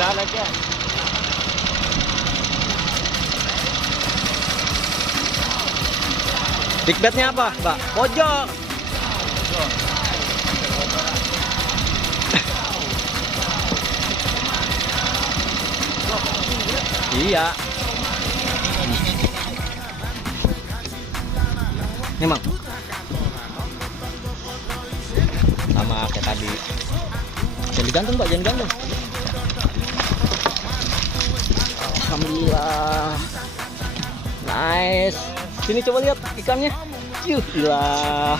Udah lagi ya. Big-bednya apa, Mbak? Pojok. Iya. Ini Mang. Sama kayak tadi. Jangan digantung, Pak, jangan digantung. Alhamdulillah. Nice. Sini coba lihat ikannya. Yuh, gila.